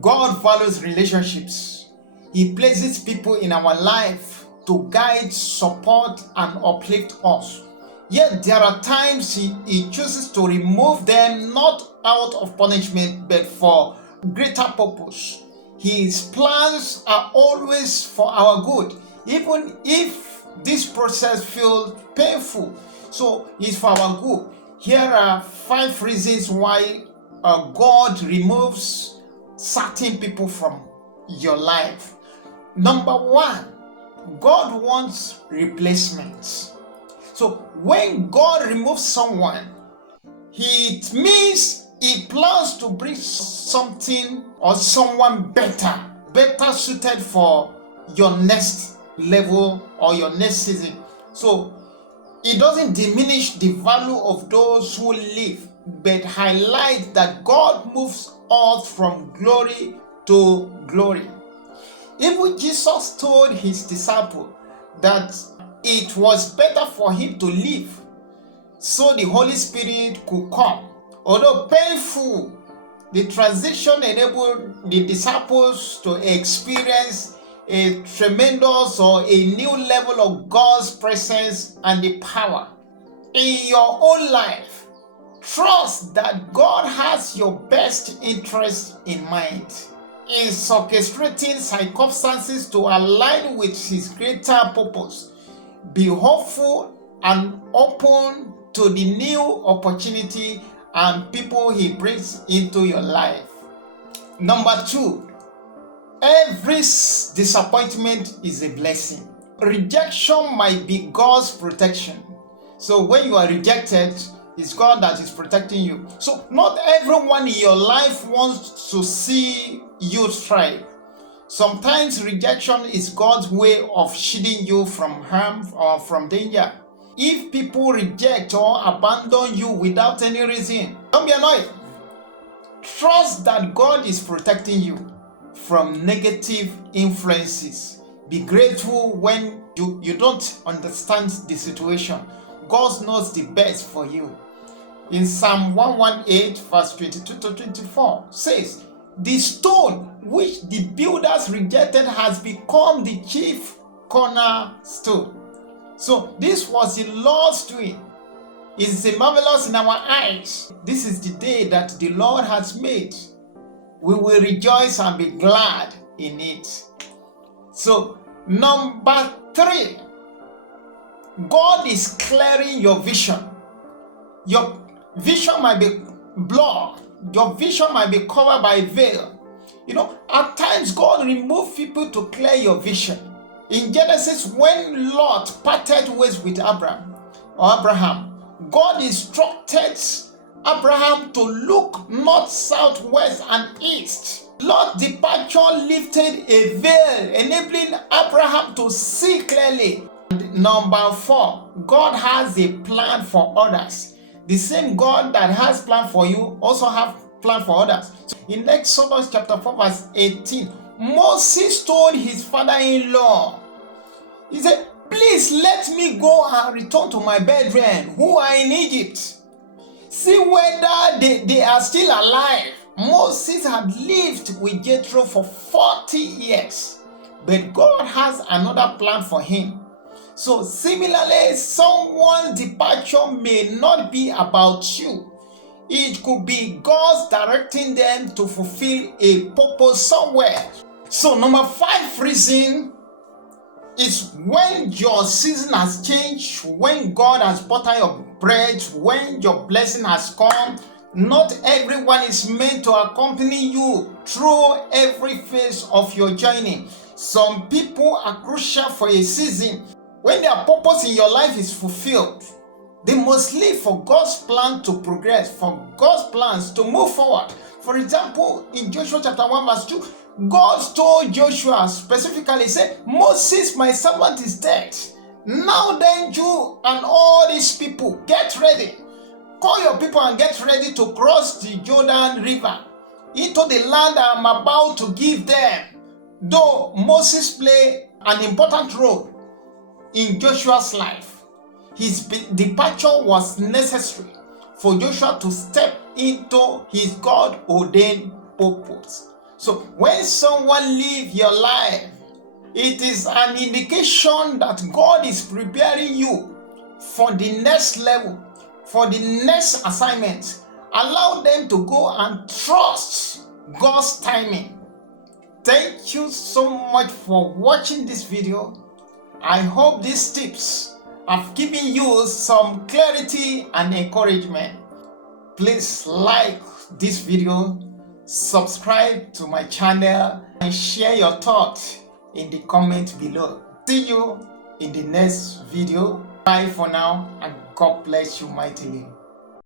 God values relationships. He places people in our life to guide, support, and uplift us. Yet there are times he chooses to remove them, not out of punishment, but for greater purpose. His plans are always for our good, even if this process feels painful. So it's for our good. Here are 5 reasons why God removes certain people from your life. Number 1, God wants replacements. So when God removes someone, it means He plans to bring something or someone better suited for your next level or your next season. So it doesn't diminish the value of those who live, but highlight that God moves us from glory to glory. Even Jesus told his disciples that it was better for him to live so the Holy Spirit could come. Although painful, the transition enabled the disciples to experience a tremendous or a new level of God's presence and the power. In your own life, trust that God has your best interest in mind. He is orchestrating circumstances to align with His greater purpose. Be hopeful and open to the new opportunity and people He brings into your life. Number 2, every disappointment is a blessing. Rejection might be God's protection. So when you are rejected, it's God that is protecting you. So not everyone in your life wants to see you thrive. Sometimes rejection is God's way of shielding you from harm or from danger. If people reject or abandon you without any reason, don't be annoyed. Trust that God is protecting you from negative influences. Be grateful when you don't understand the situation. God knows the best for you. In Psalm 118, verse 22 to 24, says, "The stone which the builders rejected has become the chief cornerstone." So this was the Lord's doing. It is marvelous in our eyes. This is the day that the Lord has made. We will rejoice and be glad in it. So number 3, God is clearing your vision. Your vision might be blurred. Your vision might be covered by a veil. At times God removes people to clear your vision. In Genesis, when Lot parted ways with Abraham, God instructed Abraham to look north, south, west, and east. Lot's departure lifted a veil, enabling Abraham to see clearly. And number 4, God has a plan for others. The same God that has plan for you also have plan for others. So in Exodus chapter 4 verse 18, Moses told his father-in-law, he said, "Please let me go and return to my brethren who are in Egypt. See whether they are still alive." Moses had lived with Jethro for 40 years, but God has another plan for him. So similarly, someone's departure may not be about you. It could be God's directing them to fulfill a purpose somewhere. So number 5 reason is when your season has changed, when God has buttered your bread, when your blessing has come. Not everyone is meant to accompany you through every phase of your journey. Some people are crucial for a season. When their purpose in your life is fulfilled, they must live for God's plan to progress, for God's plans to move forward. For example, in Joshua chapter 1 verse 2, God told Joshua specifically, said, "Moses, my servant, is dead. Now then, you and all these people, get ready. Call your people and get ready to cross the Jordan River into the land I am about to give them." Though Moses played an important role in Joshua's life, his departure was necessary for Joshua to step into his God-ordained purpose. So So when someone lives your life, it is an indication that God is preparing you for the next level, for the next assignment. Allow them to go and trust God's timing. Thank you so much for watching this video. I hope these tips have given you some clarity and encouragement. Please like this video, subscribe to my channel, and share your thoughts in the comment below. See you in the next video. Bye for now, and God bless you mightily.